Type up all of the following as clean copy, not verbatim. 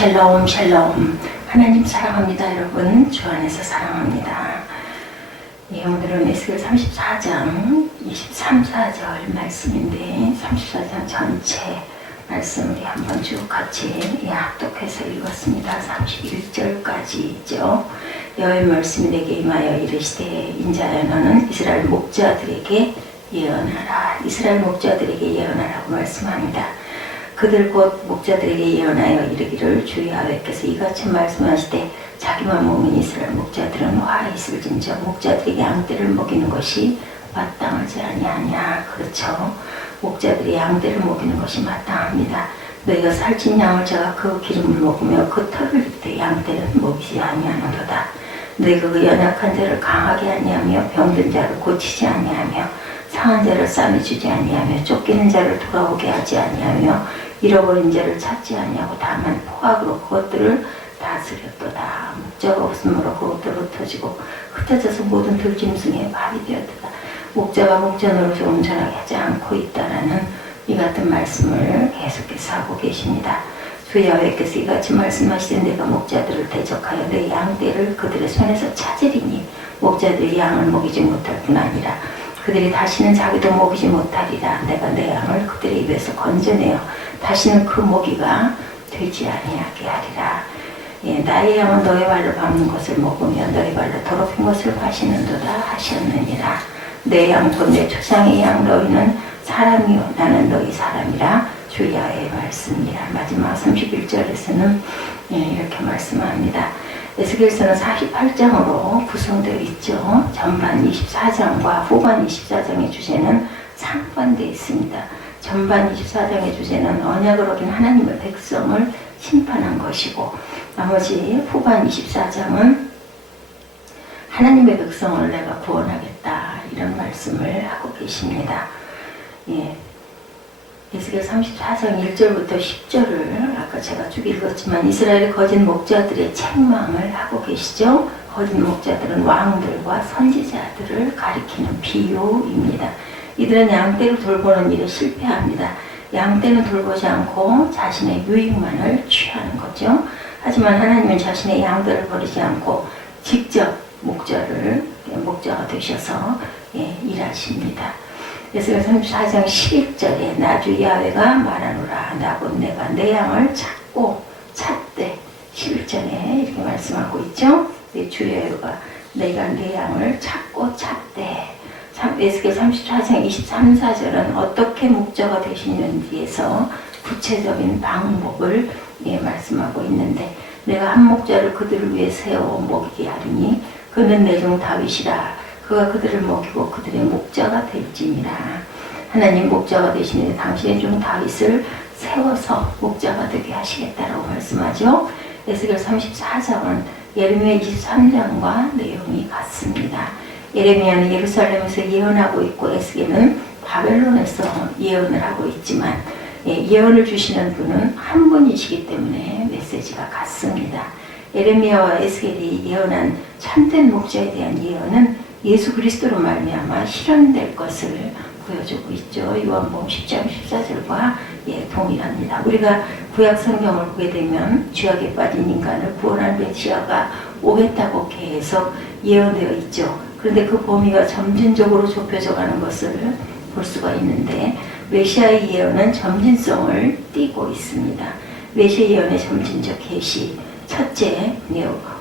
샬롬 샬롬. 하나님 사랑합니다. 여러분 주 안에서 사랑합니다. 예, 오늘은 에스겔 34장 23, 4절 말씀인데 34장 전체 말씀 우리 한번 쭉 같이 합독해서 읽었습니다. 31절까지 있죠. 여호와의 말씀이 내게 임하여 이르시되 인자야 너는 이스라엘 목자들에게 예언하라. 이스라엘 목자들에게 예언하라고 말씀합니다. 그들 곧 목자들에게 예언하여 이르기를 주 여호와께서 이같이 말씀하시되 자기만 먹는 이스라엘 목자들은 화 있을진저 목자들에게 양떼를 먹이는 것이 마땅하지 아니하냐. 그렇죠. 목자들이 양떼를 먹이는 것이 마땅합니다. 너희가 살찐 양을 잡아 그 기름을 먹으며 그 털을 입되 양떼는 먹이지 아니하노도다. 너희가 그 연약한 자를 강하게 아니하며 병든 자를 고치지 아니하며 상한 자를 쌈이 주지 아니하며 쫓기는 자를 돌아오게 하지 아니하며 잃어버린 자를 찾지 아니하고 다만 포악으로 그것들을 다스렸도다. 목자가 없으므로 그것들을 흩어지고 흩어져서 모든 들짐승의 밥이 되었도다. 목자가 목자 노릇을 온전하게 하지 않고 있다라는 이 같은 말씀을 계속해서 하고 계십니다. 주 여호와께서 이같이 말씀하시되 내가 목자들을 대적하여 내 양떼를 그들의 손에서 찾으리니 목자들이 양을 먹이지 못할 뿐 아니라 그들이 다시는 자기도 먹이지 못하리라. 내가 내 양을 그들의 입에서 건져내어 다시는 그 먹이가 되지 아니하게 하리라. 예, 나의 양은 너의 발로 밟는 것을 먹으며 너의 발로 더럽힌 것을 마시는도다 하셨느니라. 내 양 곧 내 초상의 양 너희는 사람이요 나는 너희 사람이라. 주 여호와의 말씀이라. 마지막 31절에서는 이렇게 말씀합니다. 에스겔서는 48장으로 구성되어 있죠. 전반 24장과 후반 24장의 주제는 상반되어 있습니다. 전반 24장의 주제는 언약을 어긴 하나님의 백성을 심판한 것이고 나머지 후반 24장은 하나님의 백성을 내가 구원하겠다 이런 말씀을 하고 계십니다. 예. 에스겔 34장 1절부터 10절을 아까 제가 쭉 읽었지만 이스라엘의 거짓 목자들의 책망을 하고 계시죠. 거짓 목자들은 왕들과 선지자들을 가리키는 비유입니다. 이들은 양떼를 돌보는 일에 실패합니다. 양떼는 돌보지 않고 자신의 유익만을 취하는 거죠. 하지만 하나님은 자신의 양들을 버리지 않고 직접 목자가 되셔서 일하십니다. 에스겔 34장 11절에 나 주 야훼가 말하노라. 나 곧 내가 내 양을 찾고 찾되 11절에 이렇게 말씀하고 있죠. 주 야훼가 내가 내 양을 찾고 찾되. 에스겔 34장 23, 4절은 어떻게 목자가 되시는지에서 구체적인 방법을 말씀하고 있는데 내가 한 목자를 그들을 위해 세워 먹이게 하리니 그는 내 종 다윗이라. 그가 그들을 먹이고 그들의 목자가 될지니라. 하나님 목자가 되시는데 당신의 종 다윗을 세워서 목자가 되게 하시겠다라고 말씀하죠. 에스겔 34장은 예레미야 23장과 내용이 같습니다. 예레미야는 예루살렘에서 예언하고 있고 에스겔은 바벨론에서 예언을 하고 있지만 예언을 주시는 분은 한 분이시기 때문에 메시지가 같습니다. 예레미야와 에스겔이 예언한 참된 목자에 대한 예언은 예수 그리스도로 말미암아 실현될 것을 보여주고 있죠. 요한복음 10장 14절과 동일합니다. 우리가 구약 성경을 보게 되면 죄악에 빠진 인간을 구원할 메시아가 오겠다고 계속 예언되어 있죠. 그런데 그 범위가 점진적으로 좁혀져 가는 것을 볼 수가 있는데 메시아의 예언은 점진성을 띠고 있습니다. 메시아 예언의 점진적 계시 첫째,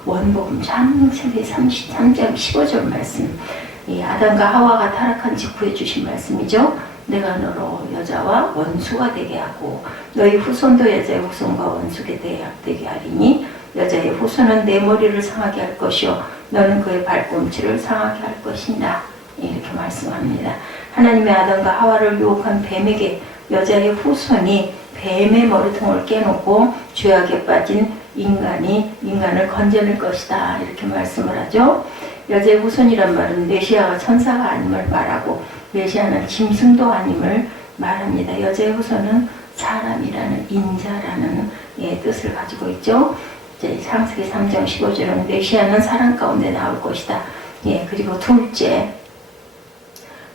원복음 창세기 33장 15절 말씀. 아담과 하와가 타락한 직후에 주신 말씀이죠. 내가 너로 여자와 원수가 되게 하고 너희 후손도 여자의 후손과 원수가 되게 하리니 여자의 후손은 내 머리를 상하게 할 것이요 너는 그의 발꿈치를 상하게 할 것이다. 이렇게 말씀합니다. 하나님의 아담과 하와를 유혹한 뱀에게 여자의 후손이 뱀의 머리통을 깨놓고 죄악에 빠진 인간을 건져낼 것이다. 이렇게 말씀을 하죠. 여자의 후손이란 말은 메시아가 천사가 아님을 말하고 메시아는 짐승도 아님을 말합니다. 여자의 후손은 사람이라는 인자라는 뜻을 가지고 있죠. 창세기 3장 15절은 메시아는 사람 가운데 나올 것이다. 그리고 둘째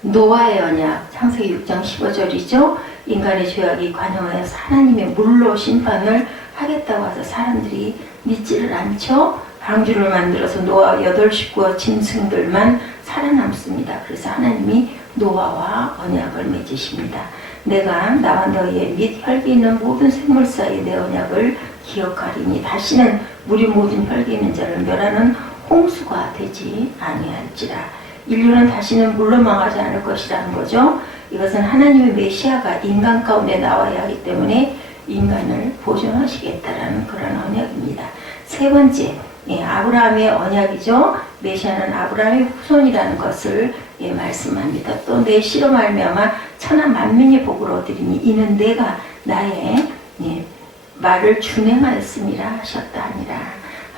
노아의 언약 창세기 6장 15절이죠. 인간의 죄악이 관영하여 하나님의 물로 심판을 하겠다고 해서 사람들이 믿지를 않죠. 방주를 만들어서 노아 8식구와 짐승들만 살아남습니다. 그래서 하나님이 노아와 언약을 맺으십니다. 내가 나와 너희의 및 혈기 있는 모든 생물 사이에 내 언약을 기억하리니 다시는 물이 모든 혈기 있는 자를 멸하는 홍수가 되지 아니할지라. 인류는 다시는 물로 망하지 않을 것이라는 거죠. 이것은 하나님의 메시아가 인간 가운데 나와야 하기 때문에 인간을 보존하시겠다라는 그런 언약입니다. 세 번째, 아브라함의 언약이죠. 메시아는 아브라함의 후손이라는 것을 말씀합니다. 또 내 씨로 말미암아 천하 만민이 복을 얻으리니 이는 내가 나의 말을 준행하였음이라 하셨다 하니라.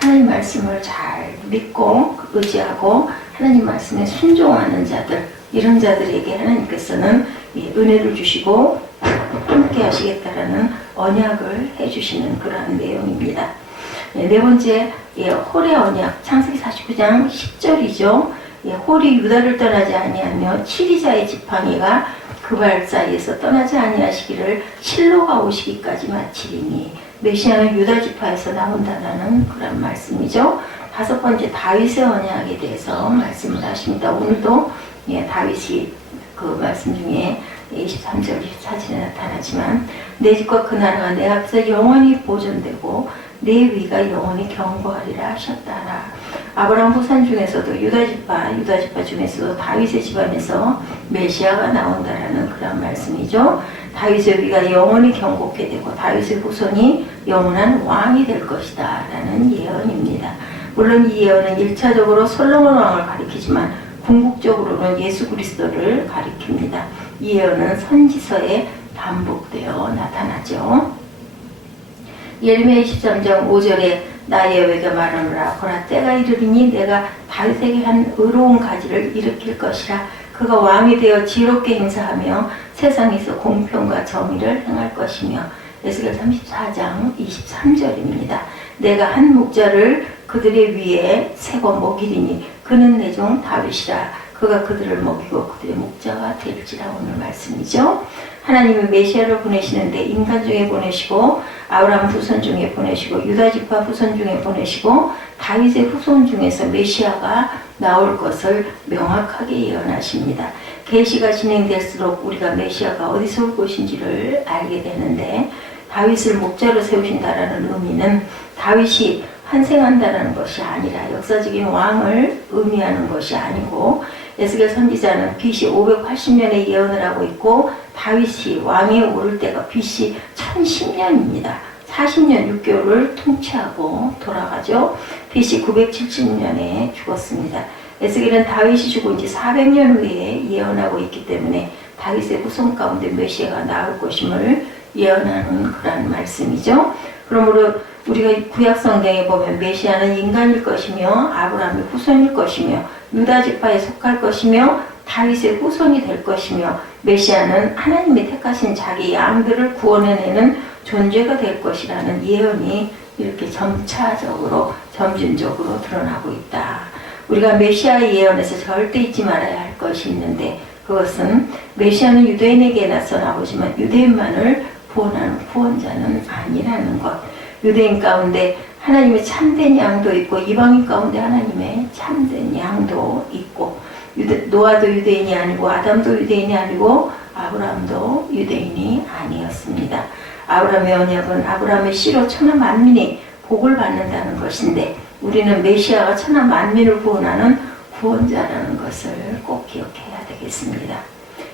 하나님 말씀을 잘 믿고 의지하고 하나님 말씀에 순종하는 자들, 이런 자들에게 하나님께서는 은혜를 주시고 함께 하시겠다라는 언약을 해주시는 그러한 내용입니다. 네 번째, 홀의 언약, 창세기 49장 10절이죠. 홀이 유다를 떠나지 아니하며 치리자의 지팡이가 그 발 사이에서 떠나지 아니하시기를 실로가 오시기까지 마치리니. 메시아는 유다 지파에서 나온다는 그런 말씀이죠. 다섯 번째, 다윗의 언약에 대해서 말씀을 하십니다. 오늘도 다윗이 그 말씀 중에 23절 24절에 나타나지만 내 집과 그 나라가 내 앞에서 영원히 보존되고 내 위가 영원히 경고하리라 하셨다라. 아브라함 후손 중에서도 유다 지파 중에서도 다윗의 집안에서 메시아가 나온다라는 그런 말씀이죠. 다윗의 위가 영원히 경고케 되고 다윗의 후손이 영원한 왕이 될 것이다 라는 예언입니다. 물론 이 예언은 1차적으로 솔로몬 왕을 가리키지만 궁극적으로는 예수 그리스도를 가리킵니다. 이 예언은 선지서에 반복되어 나타나죠. 예레미야 23장 5절에 나 여호와가 말하노라 보라 때가 이르리니 내가 다윗에게 한 의로운 가지를 일으킬 것이라. 그가 왕이 되어 지혜롭게 행사하며 세상에서 공평과 정의를 행할 것이며. 에스겔 34장 23절입니다. 내가 한 목자를 그들의 위에 세워 먹이리니 그는 내 종 다윗이라. 그가 그들을 먹이고 그들의 목자가 될지라. 오늘 말씀이죠. 하나님은 메시아를 보내시는데 인간 중에 보내시고 아브라함 후손 중에 보내시고 유다 지파 후손 중에 보내시고 다윗의 후손 중에서 메시아가 나올 것을 명확하게 예언하십니다. 계시가 진행될수록 우리가 메시아가 어디서 올 것인지를 알게 되는데 다윗을 목자로 세우신다라는 의미는 다윗이 환생한다는 것이 아니라 역사적인 왕을 의미하는 것이 아니고 에스겔 선지자는 BC 580년에 예언을 하고 있고 다윗이 왕에 오를 때가 BC 1010년입니다. 40년 6개월을 통치하고 돌아가죠. BC 970년에 죽었습니다. 에스겔은 다윗이 죽은 지 400년 후에 예언하고 있기 때문에 다윗의 후손 가운데 메시아가 나올 것임을 예언하는 그런 말씀이죠. 그러므로 우리가 구약 성경에 보면 메시아는 인간일 것이며 아브라함의 후손일 것이며 유다 지파에 속할 것이며 다윗의 후손이 될 것이며 메시아는 하나님이 택하신 자기 양들을 구원해내는 존재가 될 것이라는 예언이 이렇게 점차적으로 점진적으로 드러나고 있다. 우리가 메시아의 예언에서 절대 잊지 말아야 할 것이 있는데 그것은 메시아는 유대인에게 나서 나오지만 유대인만을 구원하는 구원자는 아니라는 것. 유대인 가운데 하나님의 참된 양도 있고 이방인 가운데 하나님의 참된 양도 있고 노아도 유대인이 아니고 아담도 유대인이 아니고 아브라함도 유대인이 아니었습니다. 아브라함의 언약은 아브라함의 씨로 천하 만민이 복을 받는다는 것인데 우리는 메시아가 천하 만민을 구원하는 구원자라는 것을 꼭 기억해야 되겠습니다.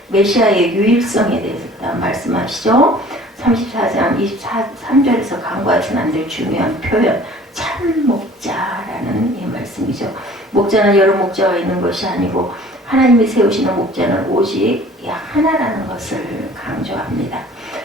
메시아의 유일성에 대해서 말씀하시죠. 34장 23절에서 간과해서는 안 될 중요한 표현 참 목자라는 이 말씀이죠. 목자는 여러 목자가 있는 것이 아니고 하나님이 세우시는 목자는 오직 하나라는 것을 강조합니다.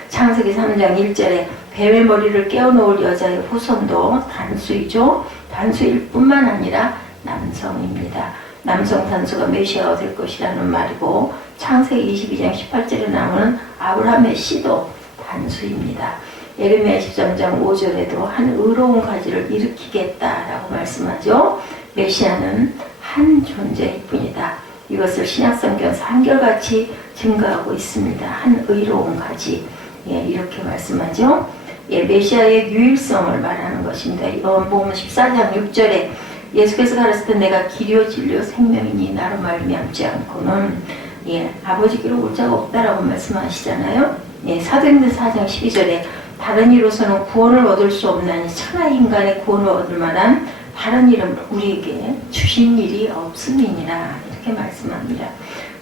창세기 3장 1절에 뱀의 머리를 깨어놓을 여자의 후손도 단수이죠. 단수일 뿐만 아니라 남성입니다. 남성 단수가 메시아가 될 것이라는 말이고 창세기 22장 18절에 나오는 아브라함의 씨도 단수입니다. 예레미야 13장 5절에도 한 의로운 가지를 일으키겠다라고 말씀하죠. 메시아는 한 존재일 뿐이다. 이것을 신약성경에서 한결같이 증거하고 있습니다. 한 의로운 가지 이렇게 말씀하죠. 예, 메시아의 유일성을 말하는 것입니다. 요한복음 14장 6절에 예수께서 가르치되 내가 길이요 진리요 생명이니 나로 말미암지 않고는 예, 아버지께로 올 자가 없다라고 말씀하시잖아요. 예, 사도행전 4장 12절에 다른 이로서는 구원을 얻을 수 없나니 천하 인간의 구원을 얻을 만한 다른 이름을 우리에게 주신 일이 없음이니라 이렇게 말씀합니다.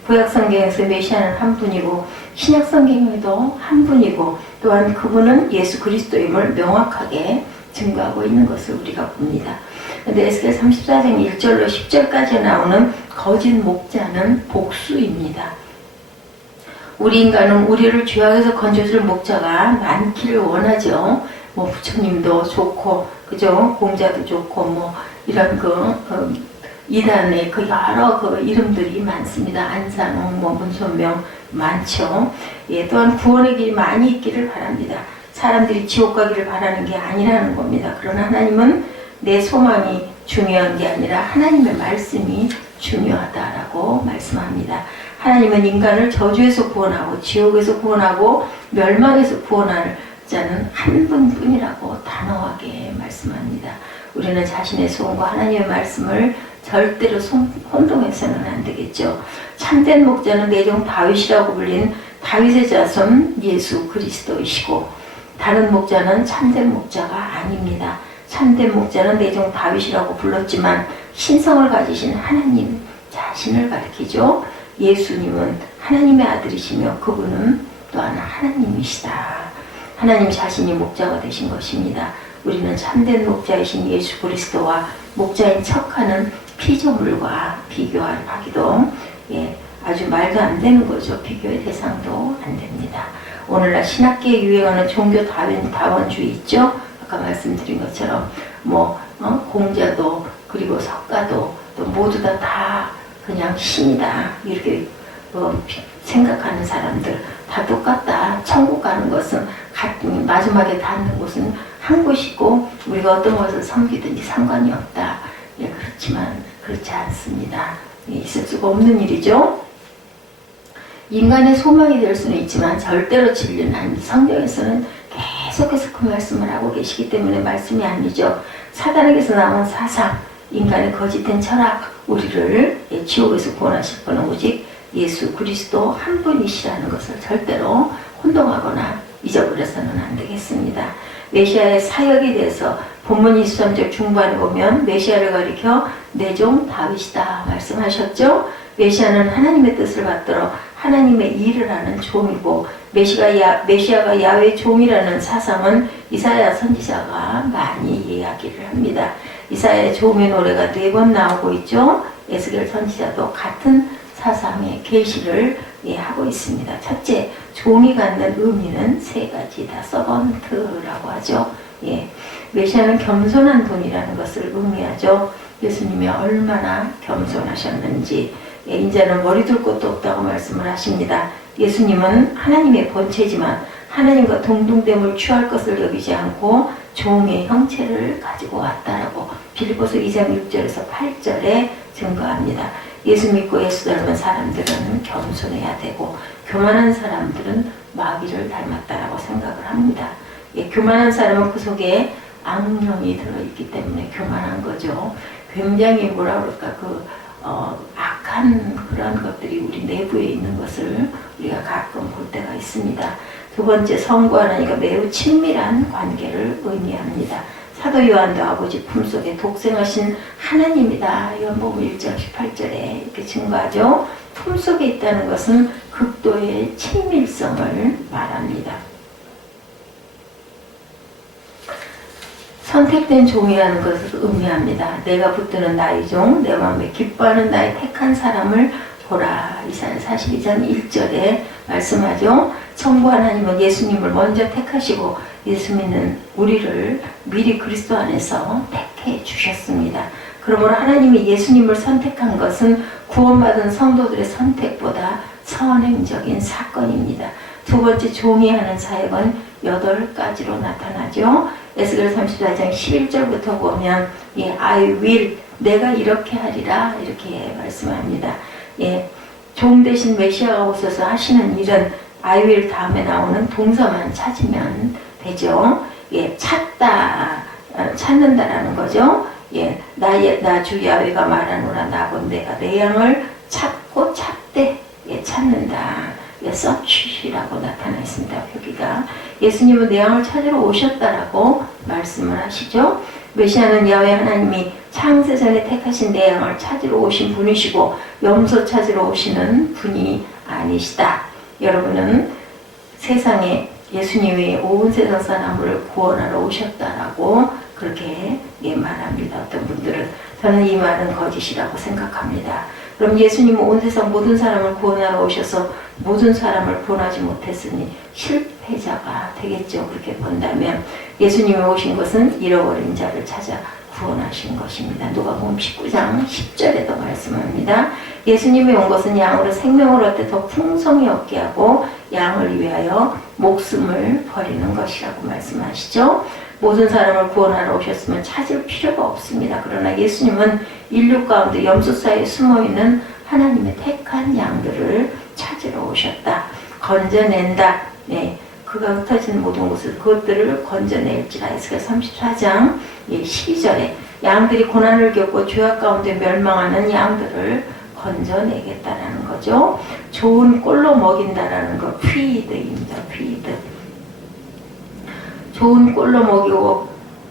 구약성경에서 메시아는 한 분이고 신약성경에도 한 분이고 또한 그분은 예수 그리스도임을 명확하게 증거하고 있는 것을 우리가 봅니다. 그런데 에스겔 34장 1절로 10절까지 나오는 거짓 목자는 복수입니다. 우리 인간은 우리를 죄악에서 건져줄 목자가 많기를 원하죠. 뭐 부처님도 좋고 그죠? 공자도 좋고 뭐 이런 이단의 그 여러 그 이름들이 많습니다. 안산홍, 뭐 문선명 많죠. 예, 또한 구원의 길이 많이 있기를 바랍니다. 사람들이 지옥 가기를 바라는 게 아니라는 겁니다. 그러나 하나님은 내 소망이 중요한 게 아니라 하나님의 말씀이 중요하다라고 말씀합니다. 하나님은 인간을 저주에서 구원하고 지옥에서 구원하고 멸망에서 구원할 자는 한 분뿐이라고 단호하게 말씀합니다. 우리는 자신의 소원과 하나님의 말씀을 절대로 혼동해서는 안 되겠죠. 참된 목자는 내종 다윗이라고 불린 다윗의 자손 예수 그리스도이시고 다른 목자는 참된 목자가 아닙니다. 참된 목자는 내종 다윗이라고 불렀지만 신성을 가지신 하나님 자신을 가리키죠. 예수님은 하나님의 아들이시며 그분은 또한 하나님이시다. 하나님 자신이 목자가 되신 것입니다. 우리는 참된 목자이신 예수 그리스도와 목자인 척하는 피조물과 비교하기도 아주 말도 안 되는 거죠. 비교의 대상도 안 됩니다. 오늘날 신학계에 유행하는 종교 다원주의 있죠. 아까 말씀드린 것처럼 공자도 그리고 석가도 또 모두 다 그냥 신이다 이렇게 생각하는 사람들 다 똑같다. 천국 가는 것은 마지막에 닿는 곳은 한 곳이고 우리가 어떤 것을 섬기든지 상관이 없다. 예, 그렇지만 그렇지 않습니다. 예, 있을 수가 없는 일이죠. 인간의 소망이 될 수는 있지만 절대로 진리는 아닙니다. 성경에서는 계속해서 그 말씀을 하고 계시기 때문에 말씀이 아니죠. 사단에게서 나온 사상, 인간의 거짓된 철학, 우리를 지옥에서 구원하실 분은 오직 예수 그리스도 한 분이시라는 것을 절대로 혼동하거나 잊어버려서는 안 되겠습니다. 메시아의 사역에 대해서 본문 23절 중반에 보면 메시아를 가리켜 내종 다윗이다 말씀하셨죠. 메시아는 하나님의 뜻을 받들어 하나님의 일을 하는 종이고 메시아가 야훼의 종이라는 사상은 이사야 선지자가 많이 이야기를 합니다. 이사야의 종의 노래가 4번 나오고 있죠. 에스겔 선지자도 같은 사상의 계시를 하고 있습니다. 첫째, 종이 갖는 의미는 3가지다. 서번트라고 하죠. 메시아는 겸손한 분이라는 것을 의미하죠. 예수님이 얼마나 겸손하셨는지 인자는 머리 둘 곳도 없다고 말씀을 하십니다. 예수님은 하나님의 본체지만 하나님과 동등됨을 취할 것을 여기지 않고 종의 형체를 가지고 왔다라고 빌립보서 2장 6절에서 8절에 증거합니다. 예수 믿고 예수 닮은 사람들은 겸손해야 되고 교만한 사람들은 마귀를 닮았다라고 생각을 합니다. 교만한 사람은 그 속에 악령이 들어있기 때문에 교만한 거죠. 굉장히 악한 그런 것들이 우리 내부에 있는 것을 우리가 가끔 볼 때가 있습니다. 두 번째, 성과 하나님과 매우 친밀한 관계를 의미합니다. 사도 요한도 아버지 품속에 독생하신 하나님이다. 요한복음 1장 18절에 이렇게 증거하죠. 품속에 있다는 것은 극도의 친밀성을 말합니다. 선택된 종이라는 것을 의미합니다. 내가 붙드는 나의 종, 내 마음에 기뻐하는 나의 택한 사람을 보라. 이사야 42장 1절에 말씀하죠. 천부 하나님은 예수님을 먼저 택하시고 예수 믿는 우리를 미리 그리스도 안에서 택해 주셨습니다. 그러므로 하나님이 예수님을 선택한 것은 구원받은 성도들의 선택보다 선행적인 사건입니다. 두 번째, 종이 하는 사역은 8가지로 나타나죠. 에스겔 34장 11절부터 보면 I will, 내가 이렇게 하리라 이렇게 말씀합니다. 종 대신 메시아가 오셔서 하시는 일은 I will 다음에 나오는 동사만 찾으면 되죠. 예, 찾는다라는 거죠. 예, 나 주 야훼가 말하노라 나곧 내가 내 양을 찾고 찾되 예, 찾는다. 예, 서치라고 나타나 있습니다. 여기가 예수님은 내 양을 찾으러 오셨다라고 말씀을 하시죠. 메시아는 야훼 하나님이 창세전에 택하신 내 양을 찾으러 오신 분이시고 염소 찾으러 오시는 분이 아니시다. 여러분은 세상에 예수님 외에 온 세상 사람을 구원하러 오셨다라고 그렇게 말합니다. 어떤 분들은 저는 이 말은 거짓이라고 생각합니다. 그럼 예수님은 온 세상 모든 사람을 구원하러 오셔서 모든 사람을 구원하지 못했으니 실패자가 되겠죠. 그렇게 본다면 예수님이 오신 것은 잃어버린 자를 찾아 구원하신 것입니다. 누가복음 19장 10절에도 말씀합니다. 예수님이 온 것은 양으로 생명을 얻되 더 풍성히 얻게 하고 양을 위하여 목숨을 버리는 것이라고 말씀하시죠. 모든 사람을 구원하러 오셨으면 찾을 필요가 없습니다. 그러나 예수님은 인류 가운데 염소 사이에 숨어있는 하나님의 택한 양들을 찾으러 오셨다. 건져낸다. 네, 그가 흩어진 모든 것을 그것들을 건져낼지라. 에스겔 34장 12절에 양들이 고난을 겪고 죄악 가운데 멸망하는 양들을 건져내겠다라는 거죠. 좋은 꼴로 먹인다라는 거, 피드입니다. 피드. 좋은 꼴로 먹이고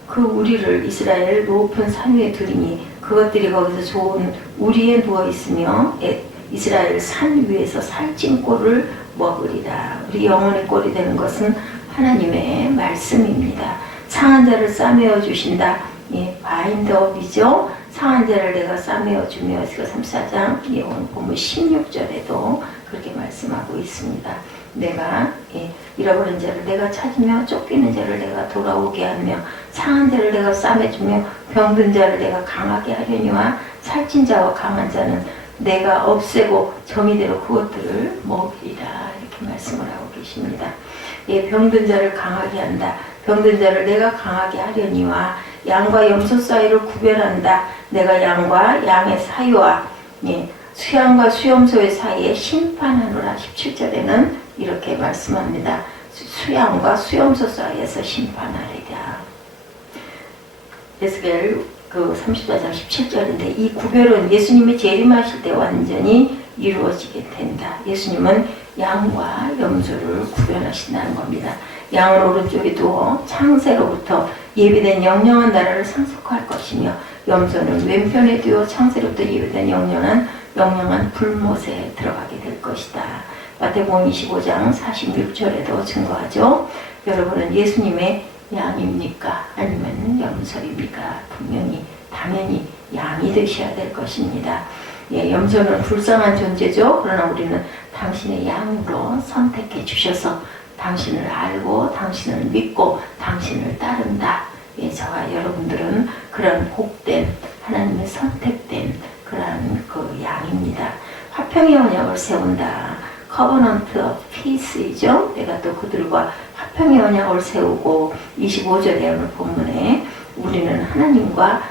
그 우리를 이스라엘 높은 산 위에 두리니 그것들이 거기서 좋은 우리에 누워 있으며 이스라엘 산 위에서 살찐 꼴을 먹으리라. 우리 영혼의 꼴이 되는 것은 하나님의 말씀입니다. 상한 자를 싸매어 주신다. 예, 바인드업이죠. 상한 자를 내가 싸매어 주며 에스겔 34장 오늘 본문 16절에도 그렇게 말씀하고 있습니다. 내가 잃어버린 자를 내가 찾으며 쫓기는 자를 내가 돌아오게 하며 상한 자를 내가 싸매주며 병든 자를 내가 강하게 하려니와 살찐 자와 강한 자는 내가 없애고 정의대로 그것들을 먹이리라. 이렇게 말씀을 하고 계십니다. 예, 병든 자를 강하게 한다. 병든 자를 내가 강하게 하려니와 양과 염소 사이를 구별한다. 내가 양과 양의 사이와 수양과 수염소의 사이에 심판하노라. 17절에는 이렇게 말씀합니다. 수양과 수염소 사이에서 심판하리라. 에스겔 34장 17절인데 이 구별은 예수님이 재림하실 때 완전히 이루어지게 된다. 예수님은 양과 염소를 구별하신다는 겁니다. 양을 오른쪽에 두어 창세로부터 예비된 영영한 나라를 상속할 것이며 염소는 왼편에 두어 창세로부터 예비된 영영한 불못에 들어가게 될 것이다. 마태복음 25장 46절에도 증거하죠. 여러분은 예수님의 양입니까? 아니면 염소입니까? 당연히 양이 되셔야 될 것입니다. 예, 염소는 불쌍한 존재죠. 그러나 우리는 당신의 양으로 선택해 주셔서 당신을 알고 당신을 믿고 당신을 따른다. 예, 저와 여러분들은 그런 복된 하나님의 선택된 그러한 그 양입니다. 화평의 언약을 세운다. 커버넌트 오브 피스이죠. 내가 또 그들과 화평의 언약을 세우고 25절에 오늘 본문에 우리는 하나님과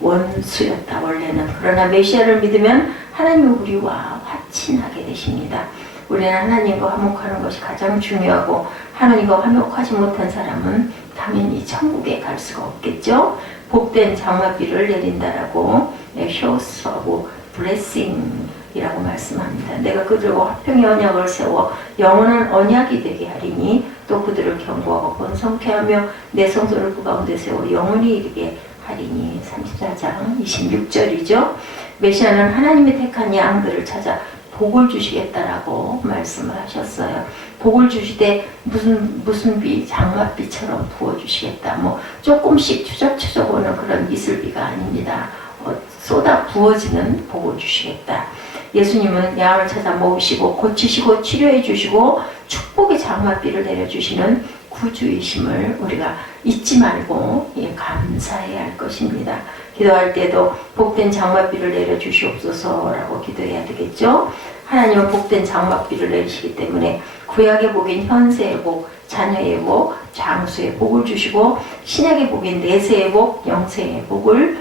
원수였다 원래는. 그러나 메시아를 믿으면 하나님이 우리와 화친하게 되십니다. 우리는 하나님과 화목하는 것이 가장 중요하고 하나님과 화목하지 못한 사람은 당연히 천국에 갈 수가 없겠죠. 복된 장마비를 내린다라고 shows of blessing 이라고 말씀합니다. 내가 그들과 화평의 언약을 세워 영원한 언약이 되게 하리니 또 그들을 경고하고 번성케 하며 내 성소를 그 가운데 세워 영원히 이르게 하리니. 34장 26절이죠. 메시아는 하나님의 택한 양들을 찾아 복을 주시겠다라고 말씀을 하셨어요. 복을 주시되 무슨 비 장맛비처럼 부어주시겠다. 조금씩 추적추적 오는 그런 이슬비가 아닙니다. 쏟아 부어지는 복을 주시겠다. 예수님은 양을 찾아 모으시고 고치시고 치료해 주시고 축복의 장맛비를 내려주시는 구주이심을 우리가 잊지 말고 감사해야 할 것입니다. 기도할 때도 복된 장맛비를 내려주시옵소서라고 기도해야 되겠죠. 하나님은 복된 장맛비를 내리시기 때문에 구약의 복인 현세의 복, 자녀의 복, 장수의 복을 주시고 신약의 복인 내세의 복, 영세의 복을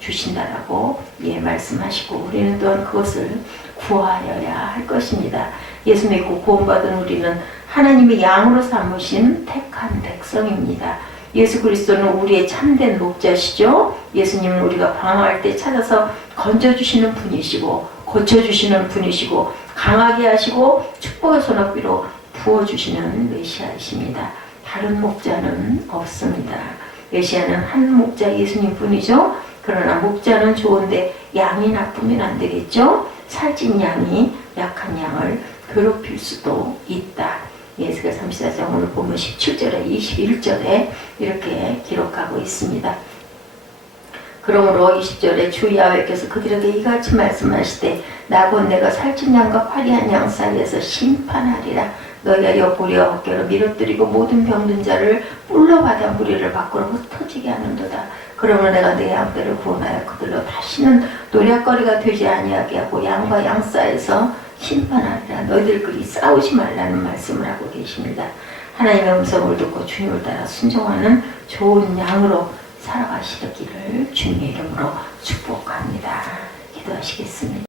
주신다라고 말씀하시고 우리는 또한 그것을 구하여야 할 것입니다. 예수 믿고 구원받은 우리는 하나님의 양으로 삼으신 택한 백성입니다. 예수 그리스도는 우리의 참된 목자시죠. 예수님은 우리가 방황할 때 찾아서 건져주시는 분이시고 고쳐주시는 분이시고 강하게 하시고 축복의 손아귀로 부어주시는 메시아이십니다. 다른 목자는 없습니다. 메시아는 한 목자 예수님 뿐이죠. 그러나 목자는 좋은데 양이 나쁘면 안 되겠죠. 살찐 양이 약한 양을 괴롭힐 수도 있다. 에스겔 34장 오늘 보면 17절에 21절에 이렇게 기록하고 있습니다. 그러므로 20절에 주 야훼께서 그들에게 이같이 말씀하시되 나 곧 내가 살찐 양과 화려한 양 사이에서 심판하리라. 너희가 옆구리와 어깨로 밀어뜨리고 모든 병든 자를 뿔로 받아 무리를 밖으로 흩어지게 하는도다. 그러므로 내가 내 양떼를 구원하여 그들로 다시는 노략거리가 되지 아니하게 하고 양과 양 사이에서 심판하리라. 너희들끼리 싸우지 말라는 말씀을 하고 계십니다. 하나님의 음성을 듣고 주님을 따라 순종하는 좋은 양으로 살아가시기를 주님의 이름으로 축복합니다. 기도하시겠습니다.